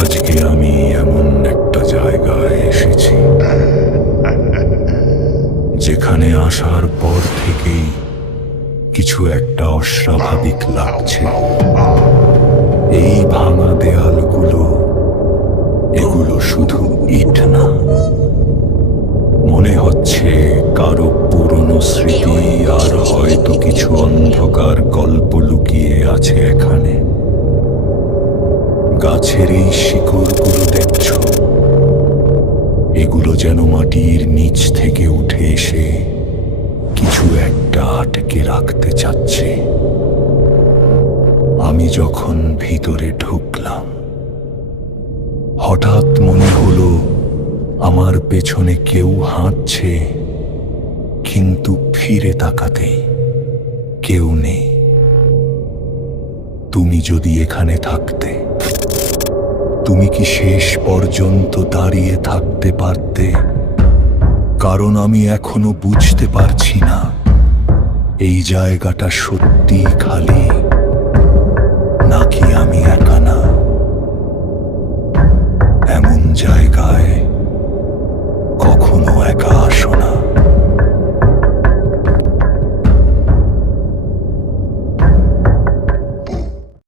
আজকে আমি এমন একটা জায়গায় এসেছি যেখানে আসার পর থেকেই কিছু একটা অস্বাভাবিক লাগছে। এই ভাঙা দেয়ালগুলো, এগুলো শুধু ইট না, মনে হচ্ছে কারো পুরনো স্মৃতি আর হয়তো কিছু অন্ধকার গল্প লুকিয়ে আছে এখানে। গাছের এই শিকড়গুলো দেখছ, এগুলো যেন মাটির নিচ থেকে উঠে এসে কিছু একটা আটকে রাখতে চাচ্ছে। আমি যখন ভিতরে ঢুকলাম, হঠাৎ মনে হলো আমার পেছনে কেউ হাঁটছে, কিন্তু ফিরে তাকাতেই কেউ নেই। তুমি যদি এখানে থাকতে, তুমি কি শেষ পর্যন্ত দাঁড়িয়ে থাকতে পারতে? কারণ আমি এখনো বুঝতে পারছি না এই জায়গাটা সত্যিই খালি,